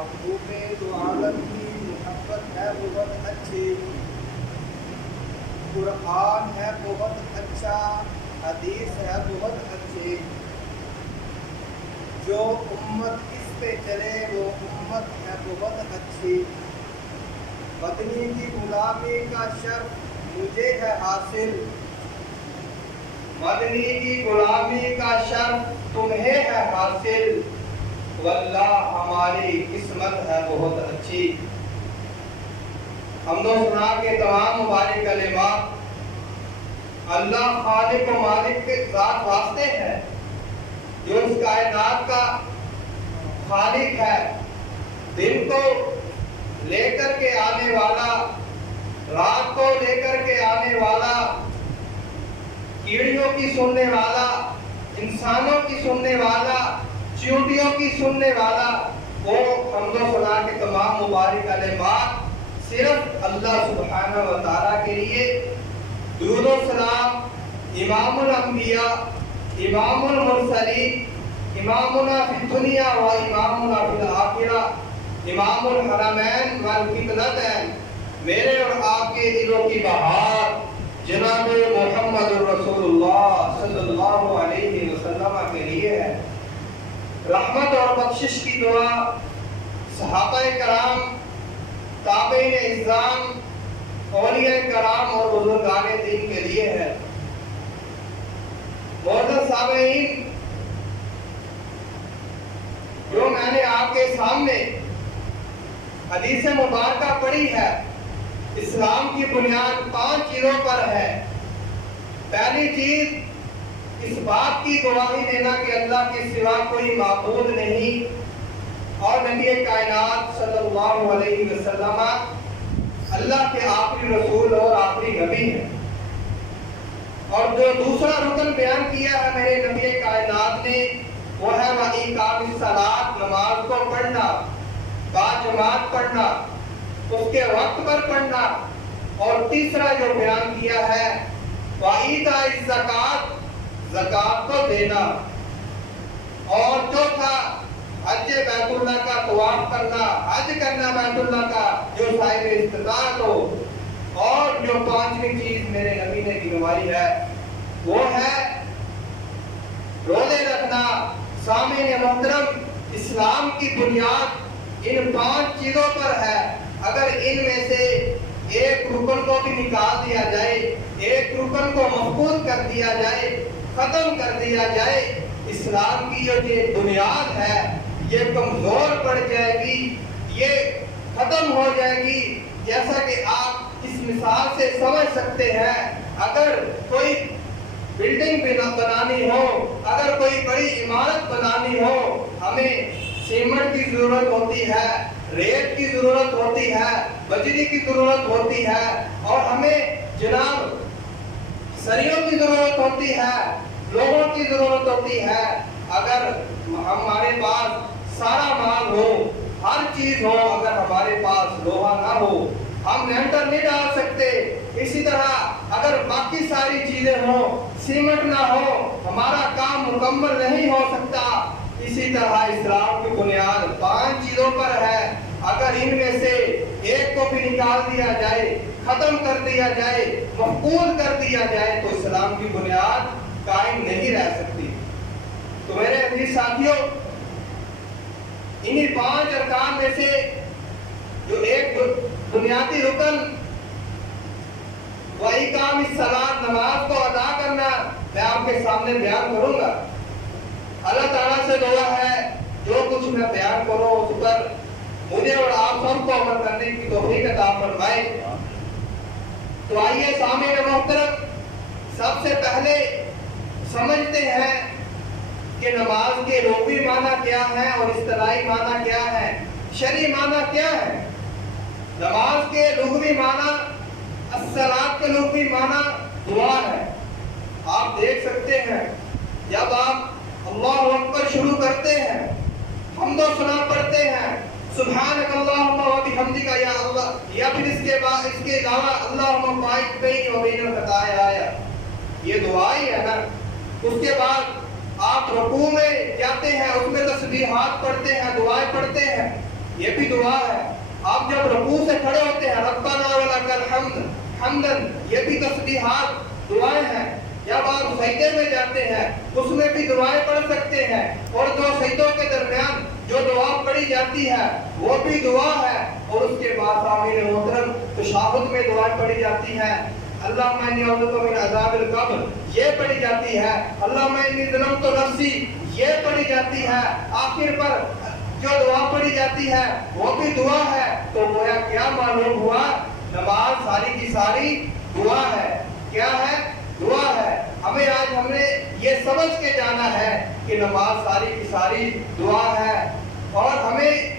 محبوب دو عالم کی محبت ہے بہت اچھی، قرآن ہے بہت اچھا، حدیث ہے بہت اچھی، جو امت اس پہ چلے وہ امت ہے بہت اچھی، مدنی کی غلامی کا شرف مجھے ہے حاصل، مدنی کی غلامی کا شرف تمہیں ہے حاصل، واللہ ہماری قسمت ہے بہت اچھی۔ حمد و ثنا کے تمام مبارک کلمات اللہ خالق و مالک کے ذات واسطے ہیں، جو اس کائنات کا خالق ہے، دن کو لے کر کے آنے والا، رات کو لے کر کے آنے والا، کیڑیوں کی سننے والا، انسانوں کی سننے والا، چیونٹیوں کی سننے والا، وہ حمد و ثنا کے تمام مبارک کلمات صرف اللہ سبحانہ و تعالیٰ کے لیے۔ درود و سلام امام الانبیاء، امام المرسلین، امامنا فی الدنیا و امامنا فی الآخرہ، امام الحرمین والقبلتین، میرے اور آپ کے دلوں کی بہار جناب محمد رسول اللہ صلی اللہ علیہ وسلم کے لیے ہے۔ رحمت اور بخشش کی دعا صحابہ کرام، تابعین اعظام، اولیاء کرام اور بزرگان دین کے لیے ہے۔ معزز سامعین، جو میں نے آپ کے سامنے حدیث مبارکہ پڑھی ہے، اسلام کی بنیاد 5 چیزوں پر ہے۔ پہلی چیز اس بات کی گواہی دینا کہ اللہ کے سوا کوئی معبود نہیں اور نبی کائنات صلی اللہ علیہ وسلم اللہ کے آخری رسول اور آخری نبی ہے۔ اور جو دوسرا رکن بیان کیا ہے میرے نبی کائنات نے، وہ ہے وَإِقَامِ الصَّلَاۃ، نماز کو پڑھنا، باجماعت پڑھنا، اس کے وقت پر پڑھنا۔ اور تیسرا جو بیان کیا ہے وَإِيتَاءِ الزَّکَاۃ، زکوٰۃ کو دینا۔ اور چوتھا حج بیت اللہ کا طواف کرنا، حج کرنا بیت اللہ کا جو صاحب استطاعت ہو۔ اور جو 5ویں چیز میرے نبی نے گنوائی ہے وہ ہے روزے رکھنا۔ سامعین محترم، اسلام کی بنیاد ان 5 چیزوں پر ہے۔ اگر ان میں سے ایک رکن کو بھی نکال دیا جائے، ایک رکن کو مفقود کر دیا جائے، ختم کر دیا جائے، اسلام کی جو یہ بنیاد ہے یہ کمزور پڑ جائے گی، یہ ختم ہو جائے گی۔ جیسا کہ آپ اس مثال سے سمجھ سکتے ہیں، اگر کوئی بلڈنگ بنانی ہو، اگر کوئی بڑی عمارت بنانی ہو، ہمیں سیمنٹ کی ضرورت ہوتی ہے، ریت کی ضرورت ہوتی ہے، بجری کی ضرورت ہوتی ہے، اور ہمیں جناب سریوں کی ضرورت ہوتی ہے، لوگوں کی ضرورت ہوتی ہے۔ اگر ہمارے پاس سارا مال ہو، ہر چیز ہو، اگر ہمارے پاس لوہا نہ ہو، ہم لینٹر نہیں ڈال سکتے۔ اسی طرح اگر باقی ساری چیزیں ہوں، سیمنٹ نہ ہو، ہمارا کام مکمل نہیں ہو سکتا۔ اسی طرح اسلام کی بنیاد 5 چیزوں پر ہے۔ اگر ان میں سے ایک کو بھی نکال دیا جائے، ختم کر دیا جائے، مفقود کر دیا جائے، تو اسلام کی بنیاد قائم نہیں رہ سکتی۔ تو میرے عزیز ساتھیوں، انہی 5 ارکان میں سے جو ایک بنیادی رکن وَإِقَامِ الصَّلَاۃ، نماز کو ادا کرنا، میں آپ کے سامنے بیان کروں گا۔ اللہ تعالیٰ سے دعا ہے جو کچھ میں بیان کروں اس پر مجھے اور آپ سب کو عمل کرنے کی توفیق عطا فرمائے۔ تو آئیے سامعین محترم، سب سے پہلے سمجھتے ہیں کہ نماز کے لغوی معنی کیا ہے اور اصطلاحی معنی کیا ہے، شرعی معنی کیا ہے۔ نماز کے لغوی معنی، الصلاۃ کے لغوی معنی دعا ہے۔ آپ دیکھ سکتے ہیں جب آپ اللہ اکبر شروع کرتے ہیں، حمد و ثنا پڑھتے ہیں، سبحانک اللہم و بحمدک یا اللہ، یا پھر اس کے علاوہ اللہم باعث بینی و بین الخطایا، یہ دعا ہی ہے نا۔ اس کے بعد آپ رکوع میں جاتے ہیں، اس میں تسبیحات پڑھتے ہیں، دعائیں پڑھتے ہیں۔ یہ بھی دعا ہے. آپ جب رکوع سے کھڑے ہوتے ہیں ربنا ولکل حمد حمدن، یہ بھی تسبیحات دعائیں ہیں. جب آپ سجدے میں جاتے ہیں اس میں بھی دعائیں پڑھ سکتے ہیں، اور دو سجدوں کے درمیان جو دعا پڑھی جاتی ہے وہ بھی دعا ہے. اور اس کے بعد آمین محترم تشہد میں دعائیں پڑھی جاتی ہیں. اللہم انی اعوذ بک من عذاب القبر یہ پڑھی جاتی ہے. اللہم انی ظلمت نفسی یہ پڑھی جاتی ہے. آخر پر جو دعا پڑھی جاتی ہے وہ بھی دعا ہے. تو گویا کیا معلوم ہوا؟ نماز ساری کی ساری دعا ہے. کیا ہے؟ دعا ہے. ہم نے یہ سمجھ کے جانا ہے کہ نماز ساری کی ساری دعا ہے، اور ہمیں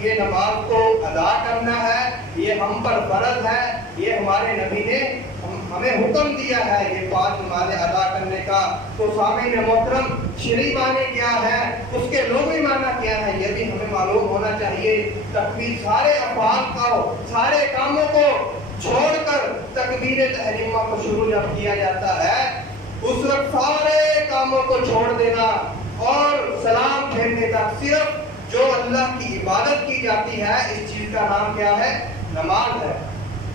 یہ نماز کو ادا کرنا ہے. یہ ہم پر فرض ہے. یہ ہمارے نبی نے ہمیں حکم دیا ہے یہ 5 نمازیں ادا کرنے کا. تو سامعین محترم شرعی معنی کیا ہے، اس کے لغوی معنی کیا ہے، یہ بھی ہمیں معلوم ہونا چاہیے. تکبیر سارے افعال کو، سارے کاموں کو چھوڑ کر تکبیر تحریمہ کو شروع جب کیا جاتا ہے اس وقت سارے کاموں کو چھوڑ دینا اور سلام پھیرنے تک صرف جو اللہ کی عبادت کی جاتی ہے اس چیز کا نام کیا ہے؟ نماز ہے.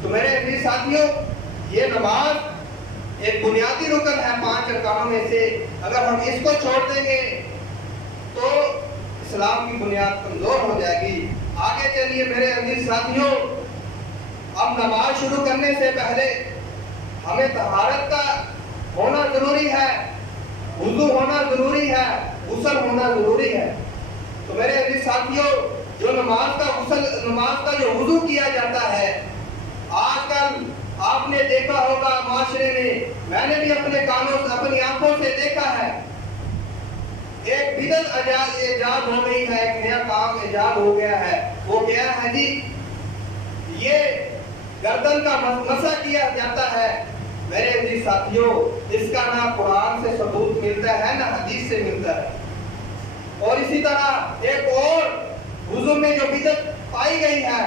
تو میرے عزیز ساتھیوں، یہ نماز ایک بنیادی رکن ہے 5 ارکانوں میں سے. اگر ہم اس کو چھوڑ دیں گے تو اسلام کی بنیاد کمزور ہو جائے گی. آگے چلیے میرے عزیز ساتھیوں، اب نماز شروع کرنے سے پہلے ہمیں طہارت کا ہونا ضروری ہے، وضو ہونا ضروری ہے، غسل ہونا ضروری ہے. تو میرے عزیز ساتھیوں، جو نماز کا جو وضو کیا جاتا ہے، آج کل آپ نے دیکھا ہوگا معاشرے میں نے بھی اپنے کانوں سے اپنی آنکھوں سے دیکھا ہے، ایک بدعت ایجاد ہو گئی ہے، ایک نیا کام ایجاد ہو گیا ہے. وہ کیا ہے جی؟ یہ گردن کا مسح کیا جاتا ہے. میرے عزیز ساتھیوں، اس کا نہ قرآن سے ثبوت ملتا ہے نہ حدیث سے ملتا ہے. اور اسی طرح ایک اور وضو میں جو بدعت پائی گئی ہے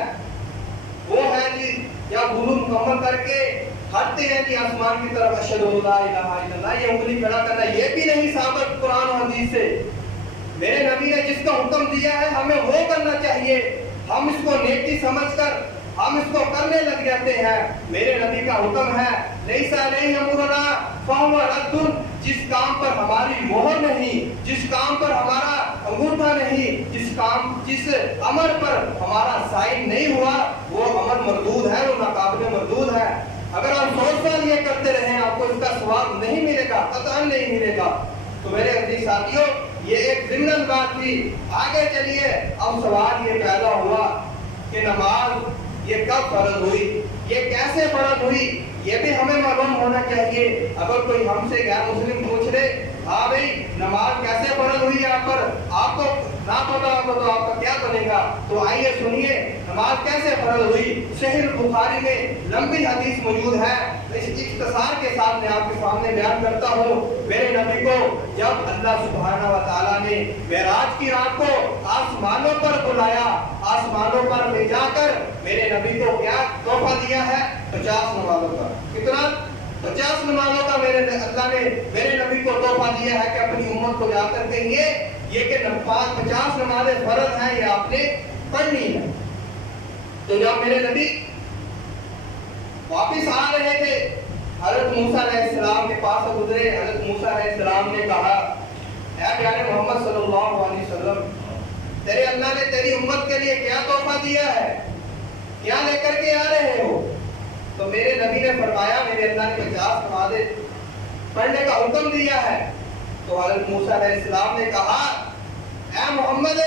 وہ ہے جی جب وضو مکمل کر کے ہٹتے ہیں کہ آسمان کی طرف اشہد ان لا الہ الا اللہ، یہ انگلی کھڑا کرنا، یہ بھی نہیں ثابت قرآن و حدیث سے. میرے نبی نے جس کا حکم دیا ہے ہمیں وہ کرنا چاہیے. ہم اس کو نیکی سمجھ کر ہم اس کو کرنے لگ جاتے ہیں. میرے نبی کا حکم ہے لیس علیہ امرنا فہو رد، جس کام پر ہماری مہر نہیں، جس کام پر ہمارا انگوٹھا نہیں، جس امر پر ہمارا سائن نہیں ہوا وہ امر مردود ہے، وہ ناقابل مردود ہے. اگر آپ 100 سال یہ کرتے رہیں آپ کو اس کا ثواب نہیں ملے گا، قطعاً نہیں ملے گا. تو میرے عزیز ساتھیوں، یہ ایک ضمن بات تھی. آگے چلیے، اب سوال یہ پیدا ہوا کہ نماز یہ کب فرض ہوئی، یہ کیسے فرض ہوئی، یہ بھی ہمیں معلوم ہونا چاہیے. اگر کوئی ہم سے غیر مسلم پوچھ لے ہاں بھائی نماز کیسے فرض ہوئی آپ پر، آپ کو نہ پتا ہوگا تو آپ کا کیا بنے گا. تو آئیے سنیے نماز کیسے فرض ہوئی. صحیح بخاری میں لمبی حدیث موجود ہے، اس اختصار کے ساتھ میں آپ کے سامنے بیان کرتا ہوں. میرے نبی کو جب اللہ سبحانہ و تعالیٰ نے معراج کی رات کو آسمانوں پر بلایا، آسمانوں پر لے جا کر میرے نبی کو کیا تحفہ دیا ہے؟ 50 نمازوں کا. کتنا؟ 50 نمازوں کا اللہ نے میرے نبی کو تحفہ دیا ہے کہ اپنی امت کو جا کر کے یہ کہ 50 نمازیں فرض ہیں، یہ آپ نے پڑھنی ہے. تو جب میرے نبی واپس آ رہے تھے حضرت موسیٰ علیہ السلام کے پاس سے گزرے. حضرت موسیٰ علیہ السلام نے کہا اے پیارے محمد صلی اللہ علیہ وسلم، تیرے اللہ نے تیری امت کے لیے کیا تحفہ دیا ہے، کیا لے کر کے آ رہے ہو؟ تو میرے نبی نے فرمایا میرے اللہ نے 50 نمازیں پڑھنے کا حکم دیا ہے. تو حضرت موسیٰ علیہ السلام نے کہا اے محمد،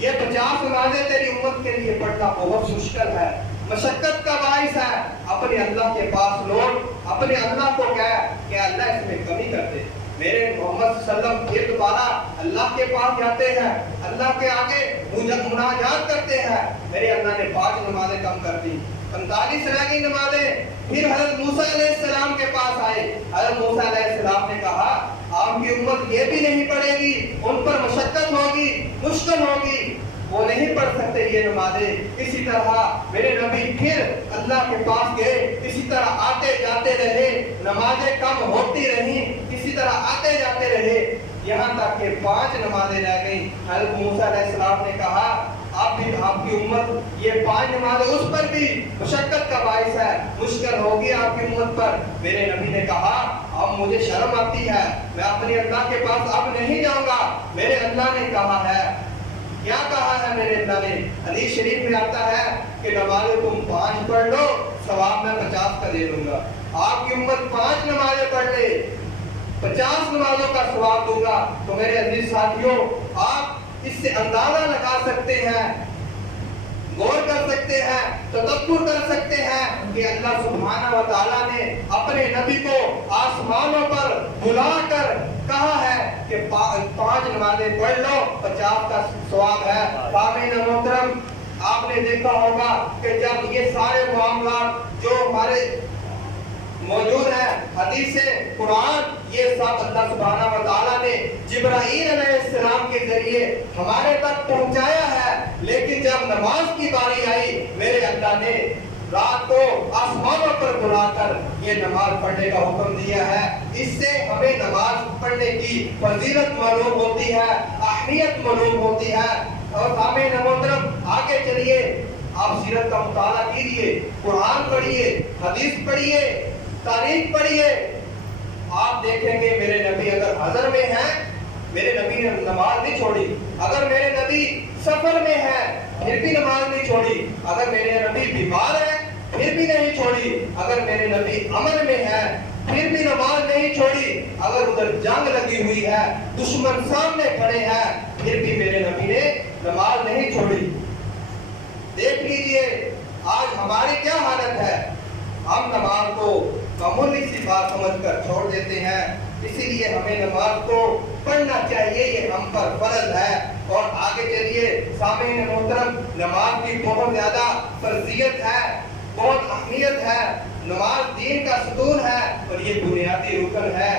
یہ 50 نمازیں تیری امت کے لیے پڑھنا بہت مشکل ہے، مشقت کا باعث ہے. اپنے اللہ کے پاس لوٹ، اپنے اللہ کو کہہ کہ اللہ اس میں کمی کر دے. میرے محمد صلی اللہ علیہ وسلم یہ دوبارہ اللہ کے پاس جاتے ہیں، اللہ کے آگے مناجات کرتے ہیں. میرے اللہ نے 5 نمازیں کم کر دی، 45 رہ گئی نمازیں. پھر حضرت موسیٰ علیہ السلام کے پاس آئے. حضرت موسیٰ علیہ السلام نے کہا آپ کی امت یہ بھی نہیں پڑھے گی، ان پر مشقت ہوگی، مشکل ہوگی، وہ نہیں پڑھ سکتے یہ نمازیں. اسی طرح میرے نبی پھر اللہ کے پاس گئے، اسی طرح آتے جاتے رہے، نمازیں کم ہوتی رہیں، اسی طرح آتے جاتے رہے. یہاں تک کہ 5 نمازیں رہ گئی۔ حضرت موسیٰ علیہ السلام نے کہا آپ کی امت یہ 5 نمازیں اس پر بھی مشقت کا باعث ہے، مشکل ہوگی آپ کی امت پر۔ میرے نبی نے کہا اب مجھے شرم آتی ہے، میں اپنے اللہ کے پاس اب نہیں جاؤں گا۔ میرے اللہ نے کہا ہے، کیا کہا ہے میرے اللہ نے؟ حدیث شریف میں آتا ہے کہ نمازیں تم 5 پڑھ لو، ثواب میں 50 کا دے دوں گا۔ آپ کی امت 5 نمازیں پڑھ لے، 50 نمازوں کا ثواب دوں گا۔ تو میرے عزیز ساتھیوں، آپ اس سے اندازہ لگا سکتے ہیں، غور کر سکتے ہیں، تدبر کر سکتے ہیں کہ اللہ سبحانہ و تعالیٰ نے اپنے نبی کو آسمانوں پر بلا کر کہا ہے کہ 5 نمازیں پڑھ لو، 50 کا ثواب ہے۔ سامعین محترم، آپ نے دیکھا ہوگا کہ جب یہ سارے معاملات جو ہمارے موجود ہے حدیث سے قرآن، یہ سب اللہ سبحانہ و تعالیٰ نے جبرائیل علیہ السلام کے ذریعے ہمارے تک پہنچایا ہے، لیکن جب نماز کی باری آئی میرے اللہ نے رات کو آسمانوں پر بلا کر یہ نماز پڑھنے کا حکم دیا ہے۔ اس سے ہمیں نماز پڑھنے کی فضیلت معلوم ہوتی ہے، اہمیت معلوم ہوتی ہے۔ اور سامعین محترم، آگے چلیے، آپ سیرت کا مطالعہ کیجئے، قرآن پڑھیے، حدیث پڑھیے، تاریخ پڑھیے، آپ دیکھیں گے میرے نبی اگر حضر میں ہیں، میرے نبی نے نماز نہیں چھوڑی۔ اگر میرے نبی سفر میں ہیں پھر بھی نماز نہیں چھوڑی۔ اگر میرے نبی بیمار ہیں پھر بھی نہیں چھوڑی۔ اگر میرے نبی امن میں ہیں پھر بھی نماز نہیں چھوڑی۔ اگر ادھر جنگ لگی ہوئی ہے، دشمن سامنے کھڑے ہیں، پھر بھی میرے نبی نے نماز نہیں چھوڑی۔ دیکھ لیجئے آج ہماری کیا حالت ہے، ہم نماز کو معمولی سی بات سمجھ کر چھوڑ دیتے ہیں۔ اسی لیے ہمیں نماز کو پڑھنا چاہیے، یہ ہم پر فرض ہے۔ اور آگے چلیے سامعین محترم، نماز کی بہت زیادہ فرضیت ہے، بہت اہمیت ہے۔ نماز دین کا ستون ہے اور یہ بنیادی رکن ہے،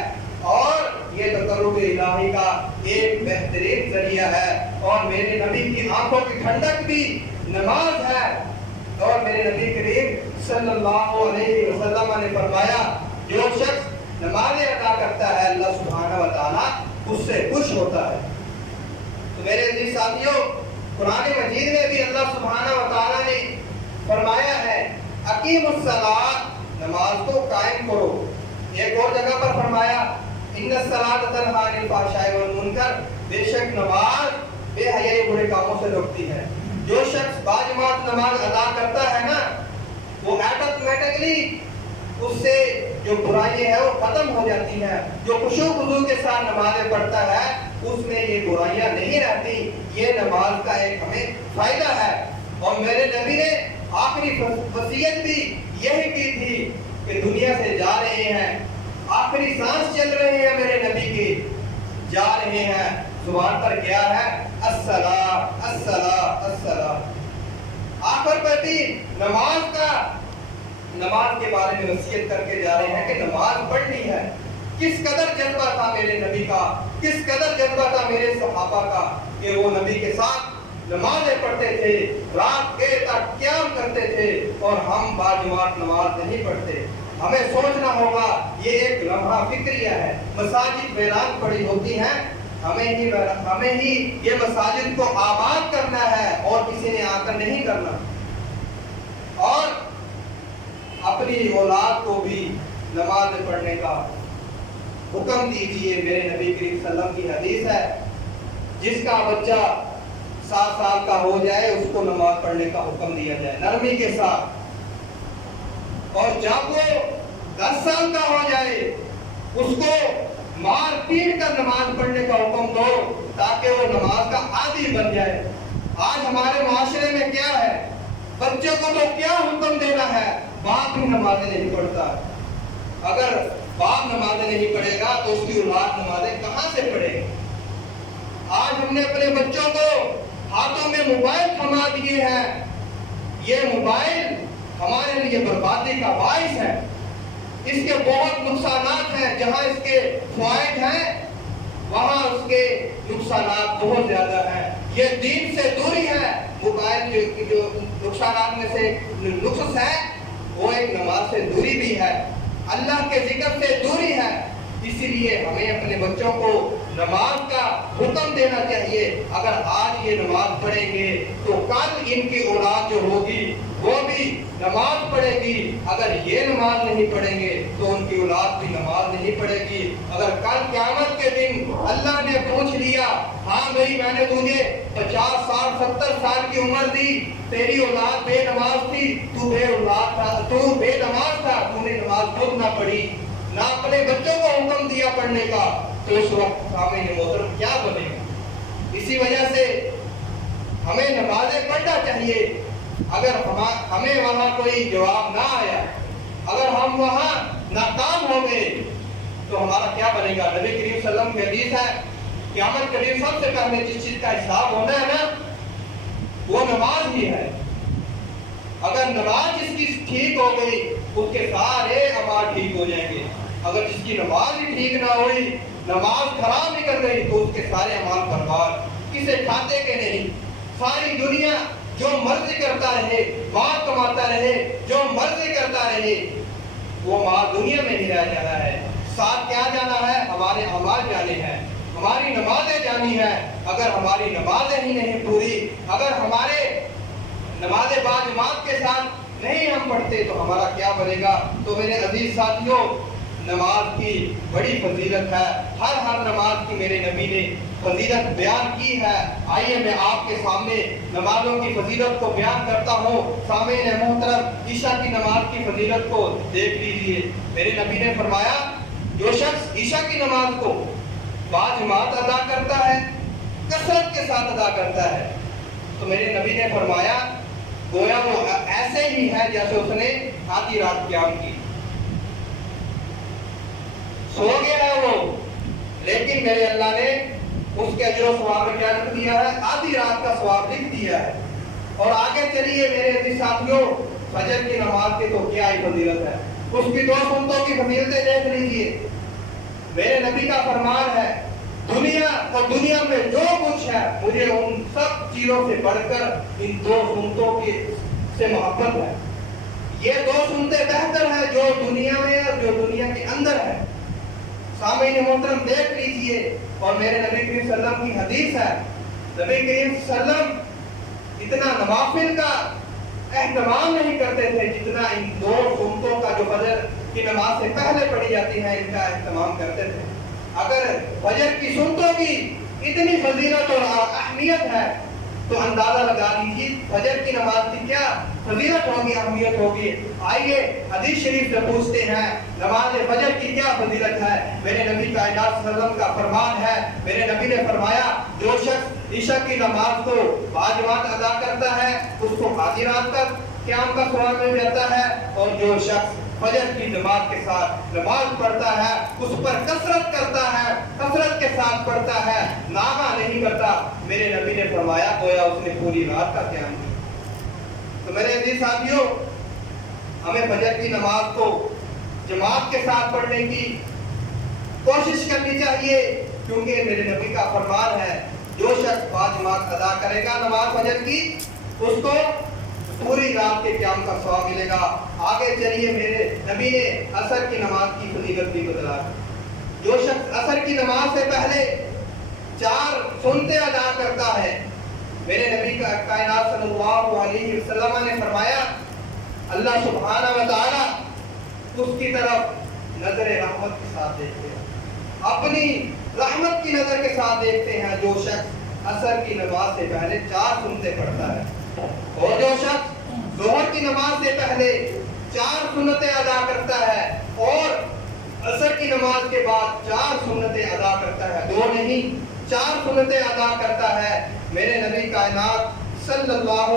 اور یہ تقرب الہی کا ایک بہترین ذریعہ ہے۔ اور میرے نبی کی آنکھوں کی ٹھنڈک بھی نماز ہے۔ اور میرے نبی کریم صلی اللہ علیہ وسلم نے فرمایا جو شخص نماز ادا کرتا ہے اللہ سبحانہ و تعالیٰ اس سے خوش ہوتا ہے۔ تو میرے عزیز ساتھیوں، قرآن مجید میں بھی اللہ سبحانہ و تعالیٰ نے فرمایا ہے اقیموا الصلاۃ، نماز کو قائم کرو۔ ایک اور جگہ پر فرمایا ان الصلاۃ تنہی عن الفحشاء والمنکر، بے شک نماز بے حیائی برے کاموں سے روکتی ہے۔ جو شخص باجماعت نماز ادا کرتا ہے نا، وہ آٹومیٹکلی اس سے جو برائی ہے وہ ختم ہو جاتی ہے۔ جو خشوع خضوع کے ساتھ نمازیں پڑھتا ہے اس میں یہ برائیاں نہیں رہتی۔ یہ نماز کا ایک ہمیں فائدہ ہے۔ اور میرے نبی نے آخری وصیت بھی یہی کی تھی کہ دنیا سے جا رہے ہیں، آخری سانس چل رہے ہیں میرے نبی کی، جا رہے ہیں، زبان پر کیا ہے؟ الصلاۃ الصلاۃ الصلاۃ۔ آخر پر بھی نماز کے بارے میں وصیت کر کے جا رہے ہیں کہ نماز پڑھنی ہے۔ کس قدر جذبہ تھا میرے نبی کا، کس قدر جذبہ تھا میرے صحابہ کا کہ وہ نبی کے ساتھ نمازیں پڑھتے تھے، رات کے تک قیام کرتے تھے، اور ہم باجماعت نماز نہیں پڑھتے۔ ہمیں سوچنا ہوگا، یہ ایک لمحہ فکریہ ہے۔ مساجد ویران پڑی ہوتی ہیں، ہمیں ہی یہ مساجد کو آباد کرنا ہے اور کسی نے آ کر نہیں کرنا۔ اور اپنی اولاد کو بھی نماز پڑھنے کا حکم دیجئے۔ میرے نبی کریم صلی اللہ علیہ وسلم کی حدیث ہے جس کا بچہ 7 سال کا ہو جائے اس کو نماز پڑھنے کا حکم دیا جائے نرمی کے ساتھ، اور جب وہ 10 سال کا ہو جائے اس کو مار پیٹ کر نماز پڑھنے کا حکم دو تاکہ وہ نماز کا عادی بن جائے۔ آج ہمارے معاشرے میں کیا ہے، بچوں کو تو کیا حکم دینا ہے، باپ بھی نمازیں نہیں پڑھتا۔ اگر باپ نمازیں نہیں پڑھے گا تو اس کی اولاد نمازیں کہاں سے پڑھے گی؟ آج ہم نے اپنے بچوں کو ہاتھوں میں موبائل تھما دیے ہیں۔ یہ موبائل ہمارے لیے بربادی کا باعث ہے۔ اس کے بہت نقصانات ہیں، جہاں اس کے فوائد ہیں وہاں اس کے نقصانات بہت زیادہ ہیں۔ یہ دین سے دوری ہے۔ موبائل جو نقصانات میں سے نقص ہے وہ ایک نماز سے دوری بھی ہے، اللہ کے ذکر سے دوری ہے۔ اسی لیے ہمیں اپنے بچوں کو نماز کا حکم دینا چاہیے. اگر آج یہ نماز پڑھیں گے تو کل ان کی اولاد جو ہوگی وہ بھی نماز پڑھے گی. اگر یہ نماز نہیں پڑھیں گے تو ان کی اولاد بھی نماز نہیں پڑھے گی. اگر کل قیامت کے دن اللہ نے پوچھ لیا ہاں بھائی میں نے تجھے 50 سال 70 سال کی عمر دی, تیری اولاد بے نماز تھی, تو بے اولاد تھا, تو بے نماز تھا, تو نے نماز خود نہ پڑھی, نہ اپنے بچوں کو حکم دیا پڑھنے کا, تو اس وقت سامنے محترم کیا بنے گا؟ اسی وجہ سے ہمیں نمازیں پڑھنا چاہیے. اگر ہمیں وہاں کوئی جواب نہ آیا, اگر ہم وہاں ناکام ہو گئے تو ہمارا کیا بنے گا؟ نبی کریم صلی اللہ علیہ وسلم کی حدیث ہے قیامت کے دن سب سے پہلے جس چیز کا حساب ہونا ہے نا وہ نماز ہی ہے. اگر نماز جس کی ٹھیک ہو گئی اس کے سارے اعمال ٹھیک ہو جائیں گے. اگر جس کی نماز ہی ٹھیک نہ ہوئی, نماز خراب نکل گئی, تو اس کے سارے اعمال برباد, کسے کھاتے کے نہیں. ساری دنیا جو مرضی کرتا رہے, مال کماتا رہے, جو مرضی کرتا رہے, وہ مال دنیا میں ہی رہ جانا ہے. ساتھ کیا جانا ہے؟ ہمارے اعمال جانے ہیں, ہماری نمازیں جانی ہیں. اگر ہماری نمازیں ہی نہیں پوری, اگر ہمارے نمازیں با جماعت کے ساتھ نہیں ہم پڑھتے تو ہمارا کیا بنے گا؟ تو میرے عزیز ساتھیوں, نماز کی بڑی فضیلت ہے. ہر نماز کی میرے نبی نے فضیلت بیان کی ہے. آئیے میں آپ کے سامنے نمازوں کی فضیلت کو بیان کرتا ہوں. سامعین محترم, عشاء کی نماز کی فضیلت کو دیکھ لیجئے. میرے نبی نے فرمایا جو شخص عشاء کی نماز کو با جماعت ادا کرتا ہے, کثرت کے ساتھ ادا کرتا ہے, تو میرے نبی نے فرمایا گویا وہ ایسے ہی ہے جیسے اس نے آدھی رات قیام کی. سو گیا ہے وہ, لیکن میرے اللہ نے اس کے اجر و ثواب میں کیا لکھ دیا ہے؟ آدھی رات کا ثواب لکھ دیا ہے. اور آگے چلیے میرے عزیز ساتھیوں, فجر کی نماز کی تو کیا ہی فضیلت ہے. اس کی 2 سنتوں کی فضیلتیں دیکھ لیجئے. میرے نبی کا فرمان ہے دنیا اور دنیا میں جو کچھ ہے مجھے ان سب چیزوں سے بڑھ کر ان 2 سنتوں کی سے محبت ہے. یہ 2 سنتیں بہتر ہیں جو دنیا میں اور جو دنیا کے اندر ہے. سامعین محترم دیکھ لیجئے. اور میرے نبی کریم صلی اللہ علیہ وسلم کی حدیث ہے, نبی کریم صلی اللہ علیہ وسلم اتنا نوافل کا اہتمام نہیں کرتے تھے جتنا ان 2 سنتوں کا جو فجر کی نماز سے پہلے پڑھی جاتی ہے ان کا اہتمام کرتے تھے. اگر فجر کی سنتوں کی اتنی فضیلت اور اہمیت ہے تو اندازہ لگا لیجیے فجر کی نماز کی کیا فضیلت ہوگی, اہمیت ہوگی. آئیے حدیث شریف سے پوچھتے ہیں نماز فجر کی کیا فضیلت ہے. میرے نبی کائنات صلی اللہ علیہ وسلم کا فرمان ہے, میرے نبی نے فرمایا جو شخص عشاء کی نماز کو با جماعت ادا کرتا ہے اس کو آدھی رات تک قیام کا ثواب مل جاتا ہے. اور جو شخص فجر کی جماعت کے ساتھ نماز پڑھتا ہے اس پر کثرت کرتا ہے, کثرت کے ساتھ پڑھتا ہے, ناغہ نہیں کرتا, میرے نبی نے فرمایا گویا اس نے پوری رات کا قیام کیا. تو میرے عزیز ساتھیوں, ہمیں فجر کی نماز کو جماعت کے ساتھ پڑھنے کی کوشش کرنی چاہیے, کیونکہ میرے نبی کا فرمان ہے جو شخص با جماعت ادا کرے گا نماز فجر کی اس کو پوری رات کے قیام کا ثواب ملے گا. آگے چلیے میرے نبی نے عصر کی نماز کی فضیلت بھی بتلا. جو شخص عصر کی نماز سے پہلے 4 سنتیں ادا کرتا ہے, میرے نبی کا کائنات صلی اللہ علیہ وسلم نے فرمایا اللہ سبحانہ و تعالی اس کی طرف نظر رحمت کے ساتھ دیکھتے ہیں, اپنی رحمت کی نظر کے ساتھ دیکھتے ہیں جو شخص عصر کی نماز سے پہلے 4 سنتیں پڑھتا ہے. اور جو شخص ظہر کی نماز سے پہلے 4 سنتیں ادا کرتا ہے اور عصر کی نماز کے بعد 4 سنتیں ادا کرتا ہے, 2 نہیں 4 سنتیں ادا کرتا ہے, میرے نبی کائنات صلی اللہ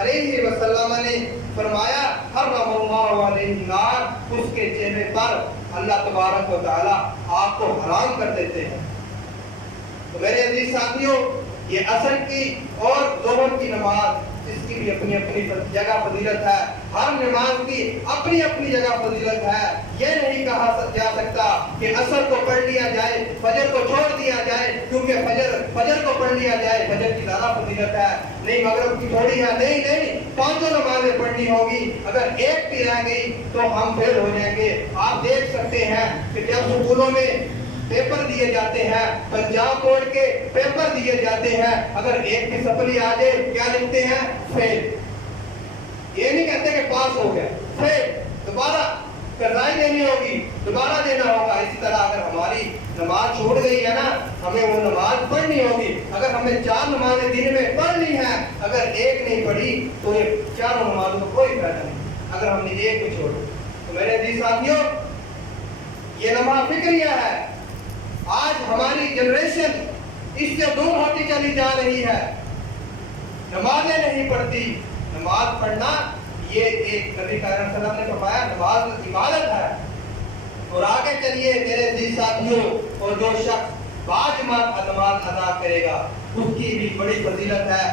علیہ وسلم نے فرمایا حرم اللہ علیہ النار, اس کے چہرے پر اللہ تبارک و تعالی آگ کو حرام کر دیتے ہیں. تو میرے عزیز ساتھیوں, یہ عصر کی اور ظہر کی نماز اس کی بھی اپنی اپنی جگہ فضیلت ہے، ہر نماز کی اپنی اپنی جگہ فضیلت ہے۔ یہ نہیں کہا جا سکتا کہ عصر کو پڑھ لیا جائے، فجر کو چھوڑ دیا جائے، کیونکہ فجر کو پڑھ لیا جائے، فجر کی زیادہ فضیلت ہے، نہیں مغرب کی تھوڑی ہے، نہیں، پانچوں نمازیں پڑھنی ہوگی، اگر ایک بھی رہ گئی تو ہم فیل ہو جائیں گے۔ آپ دیکھ سکتے ہیں کہ جب سکولوں میں پیپر دیے جاتے ہیں، پنجاب بورڈ کے پیپر دیے جاتے ہیں، اگر ایک کی سپلی آ جائے کیا لکھتے ہیں؟ فیل۔ یہ نہیں کہتے کہ پاس ہو گیا، فیل، دوبارہ قضائی دینی ہوگی، دوبارہ دینا ہوگا۔ اسی طرح اگر ہماری نماز چھوٹ گئی ہے نا، ہمیں وہ نماز پڑھنی ہوگی۔ اگر ہمیں 4 نمازیں دن میں پڑھنی ہیں، اگر ایک نہیں پڑھی تو یہ 4 نمازوں کو کوئی فائدہ نہیں، اگر ہم نے ایک بھی چھوڑی۔ تو میرے عزیز ساتھیوں، یہ لمحہ فکریہ ہے۔ آج ہماری جنریشن اس سے دور ہوتی چلی جا رہی ہے، نمازیں نہیں پڑھتی۔ نماز پڑھنا یہ ایک نبی کریم صلی اللہ علیہ وسلم نے فرمایا نماز عبادت ہے۔ اور آگے چلیے میرے عزیز ساتھیوں، اور جو شخص باجماعت نماز ادا کرے گا اس کی بھی بڑی فضیلت ہے۔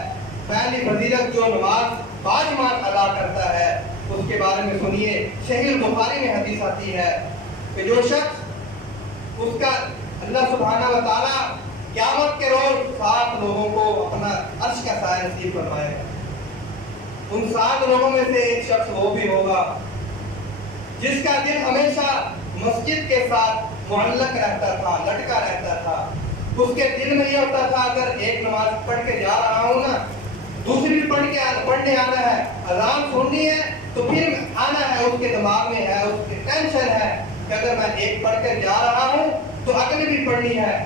پہلی فضیلت جو نماز باجماعت ادا کرتا ہے اس کے بارے میں سنیے، صحیح البخاری میں حدیث آتی ہے کہ جو شخص اس کا اللہ سبحانہ و تعالیٰ قیامت کے روز 7 لوگوں کو اپنا عرش کا سایہ نصیب فرمائے گا۔ ان 7 لوگوں میں سے ایک شخص وہ بھی ہوگا جس کا دل ہمیشہ مسجد کے ساتھ معلق رہتا تھا، لٹکا رہتا تھا۔ اس کے دل میں یہ ہوتا تھا اگر ایک نماز پڑھ کے جا رہا ہوں نا، دوسری پڑھنے آنا ہے، اذان سننی ہے تو پھر آنا ہے، اس کے دماغ میں ہے، اس کی ٹینشن ہے کہ اگر میں ایک پڑھ کر جا رہا ہوں تو اگلی بھی پڑھنی ہے۔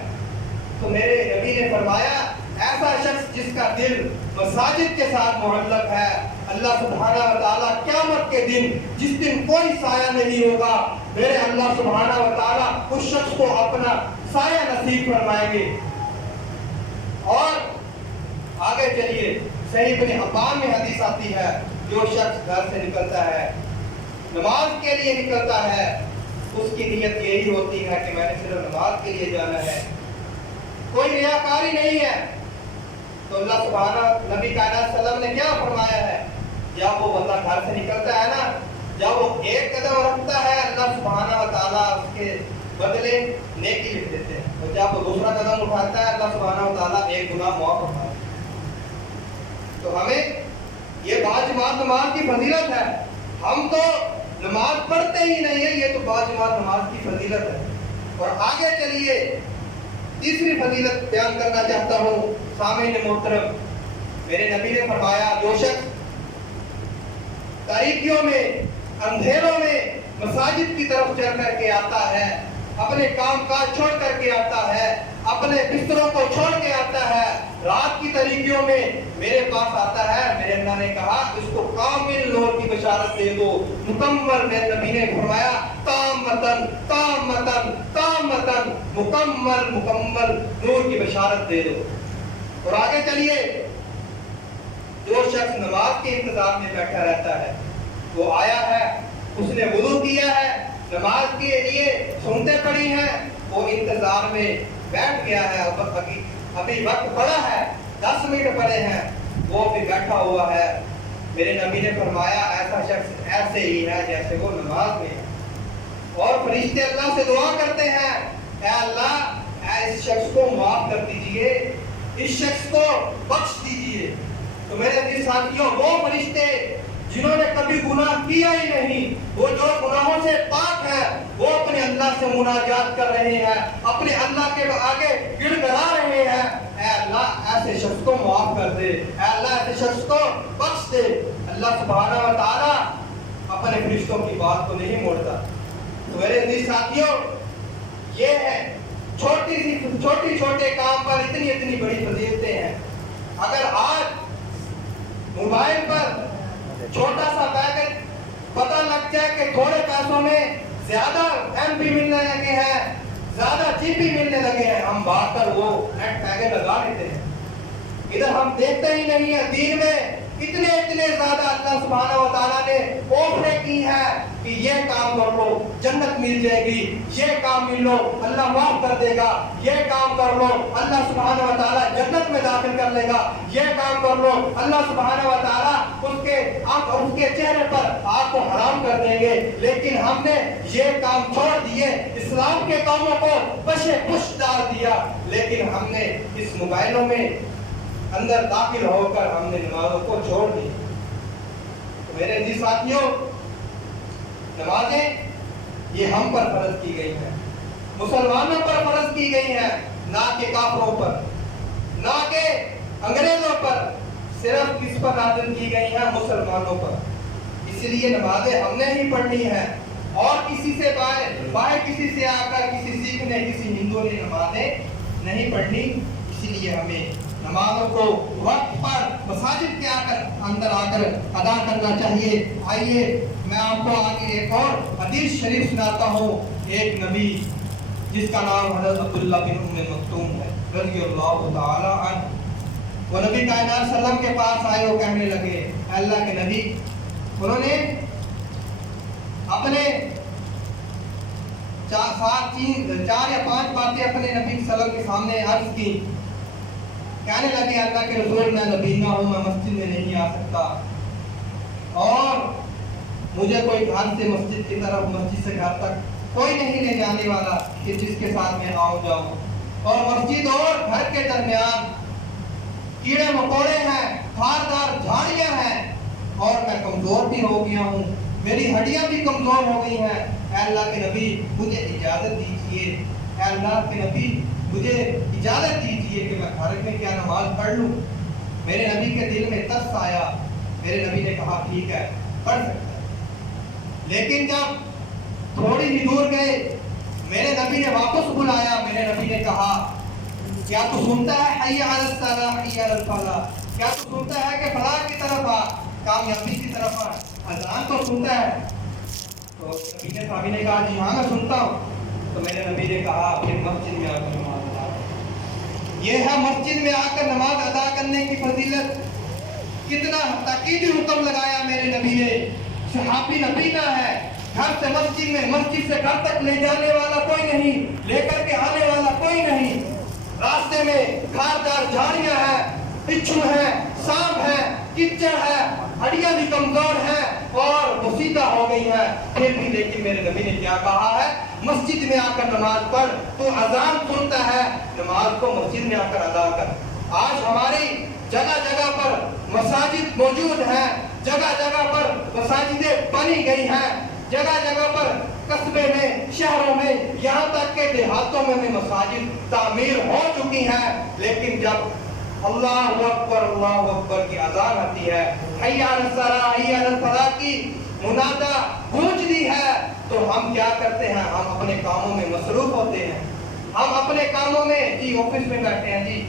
تو میرے نبی نے فرمایا ایسا شخص جس کا دل مساجد کے ساتھ معلق ہے، اللہ سبحانہ و تعالیٰ قیامت کے دن جس دن کوئی سایہ نہیں ہوگا، میرے اللہ سبحانہ و تعالیٰ اس شخص کو اپنا سایہ نصیب فرمائیں گے۔ اور آگے چلیے، صحیح ابن حبان میں حدیث آتی ہے جو شخص گھر سے نکلتا ہے، نماز کے لیے نکلتا ہے، اس کی نیت یہی ہوتی ہے کہ میں نے صرف نماز کے لیے جانا ہے، کوئی ریاکاری نہیں ہے۔ تو اللہ سبحانہ نبی کائنات صلی اللہ علیہ وسلم نے کیا فرمایا ہے؟ جب وہ بندہ گھر سے نکلتا ہے نا، جب وہ ایک قدم رکھتا ہے اللہ سبحانہ و تعالیٰ اس کے بدلے نیکی لکھ دیتے ہیں، اور جب وہ دوسرا قدم اٹھاتا ہے اللہ سبحانہ و تعالیٰ ایک گناہ معاف کرتا ہے۔ تو ہمیں یہ باجماعت نماز کی فضیلت ہے، ہم تو نماز پڑھتے ہی نہیں ہیں، یہ تو باجماعت نماز کی فضیلت ہے۔ اور آگے چلیے تیسری فضیلت بیان کرنا چاہتا ہوں سامعین محترم۔ میرے نبی نے فرمایا جو شخص تاریکیوں میں، اندھیروں میں مساجد کی طرف چل کر کے آتا ہے، اپنے کام کاج چھوڑ کر کے آتا ہے، اپنے بستروں کو چھوڑ کے آتا ہے، رات کی تاریکیوں میں میرے پاس آتا ہے، میرے اللہ نے کہا اس کو کامل نور کی بشارت دے دو، مکمل۔ میرے نبی نے فرمایا تامتن تامتن تامتن، مکمل نور کی بشارت دے دو۔ اور آگے چلیے، جو شخص نماز کے انتظار میں بیٹھا رہتا ہے، وہ آیا ہے، اس نے وضو کیا ہے، نماز کے لیے سنتے پڑی ہیں، وہ انتظار میں بیٹھ گیا ہے، ابھی وقت پڑا ہے، 10 منٹ پڑے ہیں، وہ بھی بیٹھا ہوا ہے، میرے نبی نے فرمایا ایسا شخص ایسے ہی ہے جیسے وہ نماز میں ہے۔ اور فرشتے اللہ سے دعا کرتے ہیں، اے اللہ اس شخص کو معاف کر دیجئے، اس شخص کو بخش دیجئے۔ تو میرے عزیز ساتھیوں، وہ فرشتے جنہوں نے کبھی گناہ کیا ہی نہیں، وہ جو گناہوں سے پاک ہے، وہ اپنے اللہ سے مناجات کر رہے ہیں، اپنے اللہ کے آگے گڑ گڑا رہے ہیں، اے اللہ ایسے شخص کو معاف کر دے، اے اللہ ایسے شخص کو بخش دے۔ اللہ سبحانہ و تعالیٰ اپنے فرشتوں کی بات کو نہیں موڑتا۔ تو میرے عزیز ساتھیوں، یہ ہے چھوٹے کام پر اتنی بڑی فضیلتیں ہیں۔ اگر آج موبائل پر چھوٹا سا پیکٹ پتہ لگ جائے کہ تھوڑے پیسوں میں زیادہ ایم پی ملنے لگے ہیں، زیادہ جی پی ملنے لگے ہیں، ہم بھاگ کر وہ نیٹ پیکٹ لگا لیتے ہیں۔ ادھر ہم دیکھتے ہی نہیں ہیں دین میں اتنے زیادہ اللہ سبحانہ و تعالیٰ نے آفریں کی ہیں کہ یہ کام کر لو جنت مل جائے گی، یہ کام مل لو اللہ معاف کر دے گا، یہ کام کر لو اللہ سبحانہ و تعالیٰ جنت میں داخل کر لے گا، یہ کام کر لو اللہ سبحانہ و تعالیٰ اس کے چہرے پر آگ کو حرام کر دیں گے۔ لیکن ہم نے یہ کام چھوڑ دیے، اسلام کے کاموں کو پشے پش ڈال دیا، لیکن ہم نے اس موبائلوں میں اندر داخل ہو کر ہم نے نمازوں کو چھوڑ دی۔ تو میرے عزیز ساتھیوں، نمازیں یہ ہم پر فرض کی گئی ہیں، مسلمانوں پر فرض کی گئی ہیں، نہ کہ کافروں پر، نہ کہ انگریزوں پر، صرف کس پر نازل کی گئی ہیں؟ مسلمانوں پر۔ اس لیے نمازیں ہم نے ہی پڑھنی ہے، اور کسی سے باہر کسی سے آ کر کسی سکھ نے کسی ہندو نے نمازیں نہیں پڑھنی۔ اسی لیے ہمیں نمازوں کو وقت پر مساجد کے اندر آ کر ادا کرنا چاہیے۔ آئیے میں آپ کو آگے ایک اور حدیث شریف سناتا ہوں۔ ایک نبی جس کا نام حضرت عبداللہ بن ام مکتوم ہے رضی اللہ تعالی عنہ، وہ نبی کائنات صلی اللہ علیہ وسلم کے پاس آئے، وہ کہنے لگے اے اللہ کے نبی، انہوں نے اپنے 4 یا 5 باتیں اپنے نبی صلی اللہ علیہ وسلم کے سامنے عرض کی۔ کہنے لگے اللہ کے رسول، میں نبی نہ ہوں، میں مسجد میں نہیں آ سکتا، اور مجھے کوئی گھر سے مسجد کی طرف، مسجد سے گھر تک کوئی نہیں لے جانے والا کہ جس کے ساتھ میں آؤں جاؤں، اور مسجد اور گھر کے درمیان کیڑے مکوڑے ہیں، خاردار جھاڑیاں ہیں، اور میں کمزور بھی ہو گیا ہوں، میری ہڈیاں بھی کمزور ہو گئی ہیں۔ اے اللہ کے نبی مجھے اجازت دیجئے، اے اللہ کے نبی مجھے اجازت دیجئے کہ میں گھر میں کیا نماز پڑھ لوں۔ میرے نبی کے دل میں ترس آیا، میرے نبی نے کہا ٹھیک ہے پڑھ سکتا ہے۔ لیکن جب تھوڑی ہی دور گئے، میرے نبی نے واپس بلایا، میرے نبی نے کہا کیا تو سنتا ہے حی علی الصلاۃ حی علی الفلاح، کیا تو سنتا ہے کہ فلاح کی طرف آ، کامیابی کی طرف آ، اذان تو سنتا ہے؟ تو نبی نے صحابی نے کہا جی ہاں میں سنتا ہوں۔ تو میرے نبی نے کہا پھر مسجد میں آ کر نماز ادا کرو۔ یہ ہے مسجد میں آ کر نماز ادا کرنے کی فضیلت۔ کتنا تاکیدی حکم لگایا میرے نبی نے۔ صحابی نبی کا ہے، گھر سے مسجد میں، مسجد سے گھر تک لے جانے والا کوئی نہیں، لے کر کے آنے والا کوئی نہیں۔ راستے میں خاردار جھاڑیاں ہیں، بچھو ہیں، سانپ ہے، کچڑ ہے، ہڈیاں بھی کمزور ہیں اور بسیدہ ہو گئی ہیں، پھر بھی لیکن میرے نبی نے کیا کہا ہے؟ مسجد میں آ کر نماز پڑھ۔ تو اذان سنتا ہے، نماز کو مسجد میں آ کر ادا کر۔ آج ہماری جگہ جگہ پر مساجد موجود ہیں، جگہ جگہ پر مساجدیں بنی گئی ہیں، جگہ جگہ پر قصبے میں، شہروں میں، یہاں تک کہ دیہاتوں میں بھی مساجد تعمیر ہو چکی ہیں، لیکن جب اللہ اکبر کی اذان آتی ہے، حی علی الصلاۃ حی علی الفلاح کی منادا گونجتی ہے، تو ہم کیا کرتے ہیں؟ ہم اپنے کاموں میں مصروف ہوتے ہیں، ہم اپنے کاموں میں، جی آفس میں بیٹھے ہیں، جی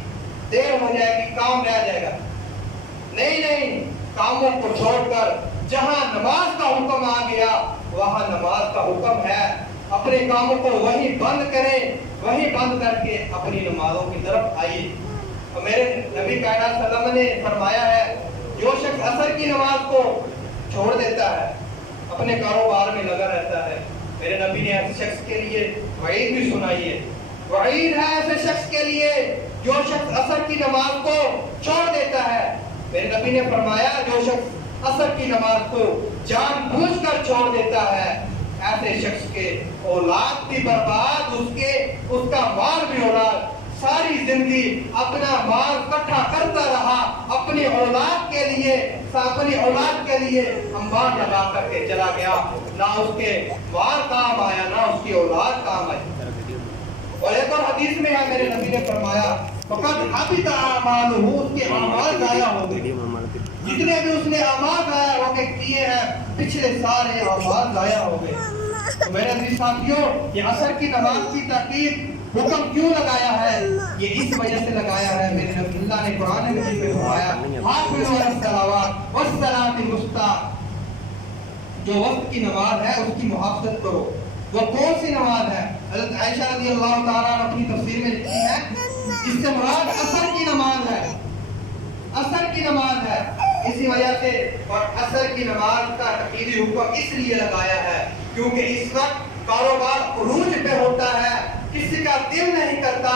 دیر ہو جائے گی، کام رہ جائے گا۔ نہیں، کاموں کو چھوڑ کر جہاں نماز کا حکم آ گیا وہاں نماز کا حکم ہے، اپنے کاموں کو وہیں بند کریں، وہیں بند کر کے اپنی نمازوں کی طرف آئیے۔ تو میرے نبی کائنات صلی اللہ علیہ وسلم نے فرمایا ہے جو شخص عصر کی نماز کو چھوڑ دیتا ہے، اپنے کاروبار میں لگا رہتا ہے، میرے نبی نے ایسے شخص کے لیے وعید بھی سنائی ہے۔ وعید ہے ایسے شخص کے لیے جو شخص عصر کی نماز کو چھوڑ دیتا ہے۔ میرے نبی نے فرمایا جو شخص عصر کی نماز کو جان بوجھ کر چھوڑ دیتا ہے، ایسے شخص کے اولاد بھی برباد، اس کا مال بھی اولاد، ساری زندگی اپنا مال اکٹھا کرتا رہا، اپنی اولاد کے لیے انبار لگا کر کے چلا گیا، نہ اس کے مال کام آیا، نہ اس کی اولاد کام آئی۔ اور ایک اور حدیث میں ہے میرے نبی نے فرمایا فقط حبط اعمالہ، اس کے اعمال ضائع ہو گئے، جتنے بھی اس نے اعمال ضائع ہو کے کیے ہیں، پچھلے سارے اعمال ضائع ہو گئے۔ تو میرے عزیز ساتھیوں، یہ عصر کی نماز کی تاکید حکم کیوں لگایا ہے؟ یہ اس وجہ سے لگایا ہے، میرے نبی اللہ نے قرآن مجید میں فرمایا حافظوا علی الصلوات والصلاۃ الوسطیٰ، جو وقت کی نماز ہے اس کی محافظت کرو۔ وہ کون سی نماز ہے؟ حضرت عائشہ رضی اللہ تعالیٰ عنہ اپنی تفسیر میں لکھتی ہے اس سے مراد عصر کی نماز ہے، عصر کی نماز ہے۔ اسی وجہ سے اور عصر کی نماز کا تقییدی حکم اس لیے لگایا ہے کیونکہ اس وقت کاروبار عروج پہ ہوتا ہے. کسی کا دل نہیں کرتا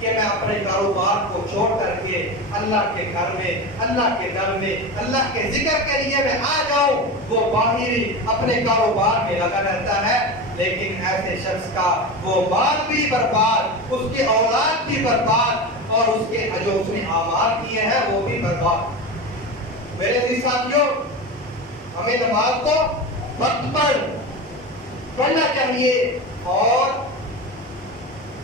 کہ میں اپنے کاروبار کو چھوڑ کر کے اللہ کے گھر میں، اللہ کے در میں، اللہ کے ذکر کے لیے میں آ جاؤں. وہ باہری اپنے کاروبار میں لگا رہتا ہے، لیکن ایسے شخص کا وہ مال بھی برباد، اس کی اولاد بھی برباد، اور اس کے جو اس نے اعمال کیے ہیں وہ بھی برباد. میرے عزیز ساتھیوں، ہمیں نماز کو وقت پر پڑھنا چاہیے اور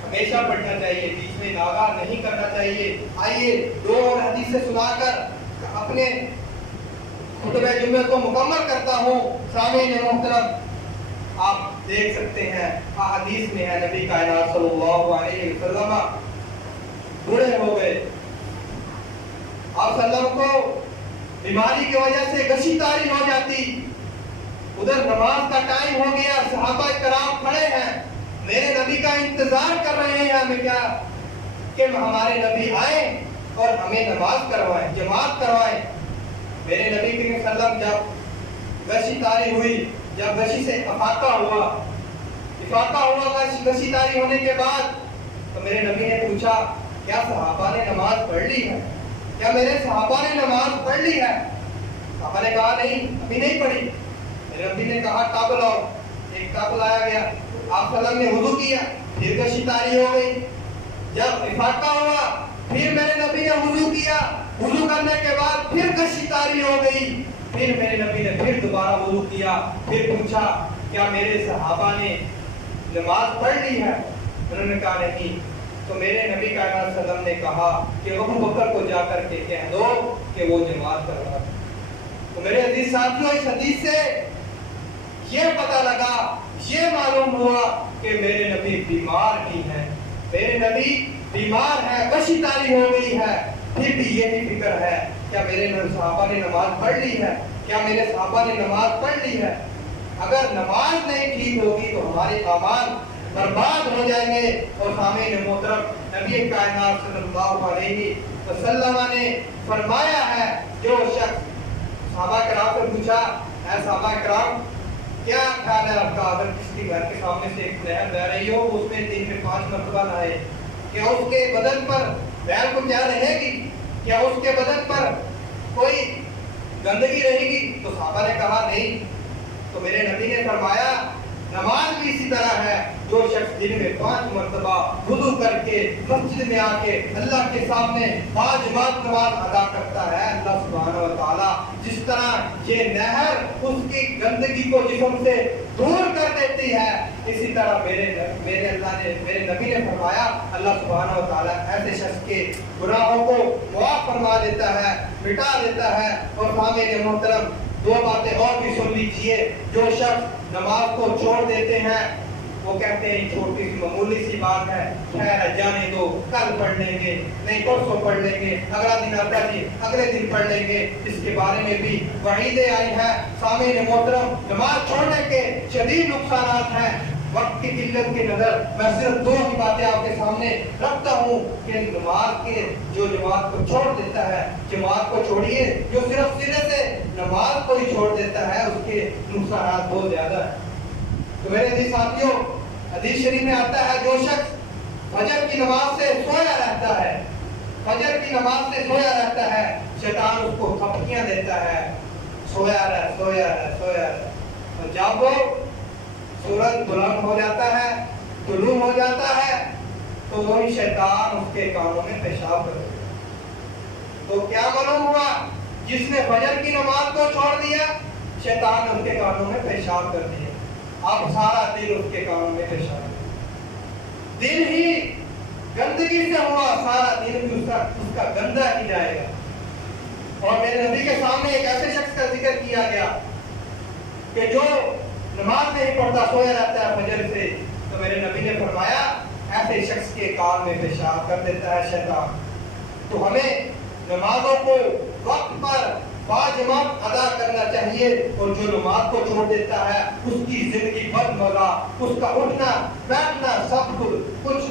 ہمیشہ پڑھنا چاہیے، بیچ میں ناغہ نہیں کرنا چاہیے. آئیے دو اور حدیثیں سنا کر اپنے خطبہ جمعہ کو مکمل کرتا ہوں. سامعین محترم، آپ دیکھ سکتے ہیں حدیث میں ہے نبی کائنات صلی اللہ علیہ وسلم بوڑھے ہو گئے. آپ صلی اللہ علیہ وسلم کو بیماری کی وجہ سے گشی تاری ہو جاتی. ادھر نماز کا ٹائم ہو گیا، صحابہ کرام کھڑے ہیں، میرے نبی کا انتظار کر رہے ہیں. ہمیں کیا کہ ہمارے نبی آئیں اور ہمیں نماز کروائیں، جماعت کروائیں. میرے نبی کریم صلی اللہ علیہ وسلم جب گشی تاری ہوئی، جب گشی سے افاقہ ہوا گشی تاری ہونے کے بعد تو میرے نبی نے پوچھا کیا صحابہ نے نماز پڑھ لی ہے؟ کیا میرے صحابہ نے نماز پڑھ لی ہے؟ صحابہ نے کہا نہیں، ابھی نہیں پڑھی. میرے نبی نے کہا ٹاپ لاؤ. ایک ٹاپ لایا گیا، آپ صلی اللہ علیہ وسلم نے وضو کیا، پھر گشی تاری ہو گئی. جب افاقہ ہوا پھر میرے نبی نے وضو کیا، وضو کرنے کے بعد پھر گشی تاری ہو گئی. پھر میرے نبی نے پھر دوبارہ وضو کیا، پھر پوچھا کیا میرے صحابہ نے نماز پڑھ لی ہے؟ انہوں نے کہا نہیں. تو میرے نبی کائنات صلی اللہ علیہ وسلم نے کہا کہ ابو بکر کو جا کر کے کہہ دو کہ وہ جماعت کر رہا ہے. تو میرے عزیز ساتھیوں، اس حدیث سے یہ پتہ لگا، یہ معلوم ہوا کہ میرے نبی بیمار بھی ہیں. میرے نبی بیمار ہے، گشی تاری ہو گئی ہے، پھر بھی یہی فکر ہے کیا میرے صحابہ نے نماز پڑھ لی ہے؟ کیا میرے صحابہ نے نماز پڑھ لی ہے؟ اگر نماز نہیں ٹھیک ہوگی تو ہمارے اعمال برباد ہو جائیں گے. اور سامعین محترم، نبی کائنات صلی اللہ علیہ وسلم نے فرمایا ہے، جو شخص صحابہ کرام سے پوچھا اے صحابہ کرام کیا خیال ہے آپ کا، اگر کسی کے گھر کے سامنے سے ایک نہر بہ رہی ہو، اس میں 3 سے 5 مرتبہ نہائے، کیا اس کے بدن پر بہن کو کیا رہے گی؟ کیا اس کے بدن پر کوئی گندگی رہے گی؟ تو صحابہ نے کہا نہیں. تو میرے نبی نے فرمایا نماز بھی اسی طرح ہے، جو شخص دن میں 5 مرتبہ وضو کر کے مسجد میں آ کے اللہ کے سامنے واجبات نماز ادا کرتا ہے، اللہ سبحانہ و تعالی جس طرح یہ نہر اس کی گندگی کو جسم سے دور کر دیتی ہے، اسی طرح میرے نبی نے فرمایا اللہ سبحانہ و تعالی ایسے شخص کے گناہوں کو معاف فرما دیتا ہے، مٹا دیتا ہے. اور سامعین محترم، 2 باتیں اور بھی سن لیجئے. جو شخص نماز کو چھوڑ دیتے ہیں وہ کہتے ہیں چھوٹی سی معمولی سی بات ہے، خیر جانے دو، کل پڑھ لیں گے، نہیں پرسوں پڑھ لیں گے، اگلا دن آتا جی اگلے دن پڑھ لیں گے. اس کے بارے میں بھی وعیدیں آئی ہیں. سامعین محترم، نماز چھوڑنے کے شدید نقصانات ہیں. وقت کی قلت کی نظر میں صرف 2 ہی باتیں آپ کے سامنے رکھتا ہوں کہ نماز کے جو جماعت کو چھوڑ دیتا ہے، جماعت کو چھوڑیے، جو صرف سرے سے نماز کو ہی چھوڑ دیتا ہے اس کے نقصانات بہت زیادہ ہیں. تو میرے عزیز ساتھیوں، حدیث شریف میں آتا ہے جو شخص فجر کی نماز سے سویا رہتا ہے، فجر کی نماز سے سویا رہتا ہے، شیطان اس کو تھپکیاں دیتا ہے، سویا رہ سویا رہ سویا رہ. اور جب وہ سورج بلند ہو جاتا ہے، طلوع ہو جاتا ہے، تو وہی شیطان اس کے کانوں میں پیشاب کر دیتا ہے. تو کیا معلوم ہوا؟ جس نے فجر کی نماز کو چھوڑ دیا، شیطان نے اس کے کانوں میں پیشاب کر دیا. اب سارا دل اس کے کانوں میں پیشاب کر دیا. دل ہی گندگی سے ہوا، سارا دل بھی اس کا گندا ہی جائے گا. اور میرے نبی کے سامنے ایک ایسے شخص کا ذکر کیا گیا کہ جو نماز نہیں پڑھتا، سویا رہتا ہے فجر سے. تو میرے نبی نے فرمایا ایسے شخص کے کان میں پیشاب کر دیتا ہے شیطان. تو ہمیں نمازوں کو وقت پر باجماعت ادا کرنا چاہیے. اور جو نماز کو چھوڑ دیتا ہے اس کی زندگی بد مزہ، اس کا اٹھنا بیٹھنا سب کچھ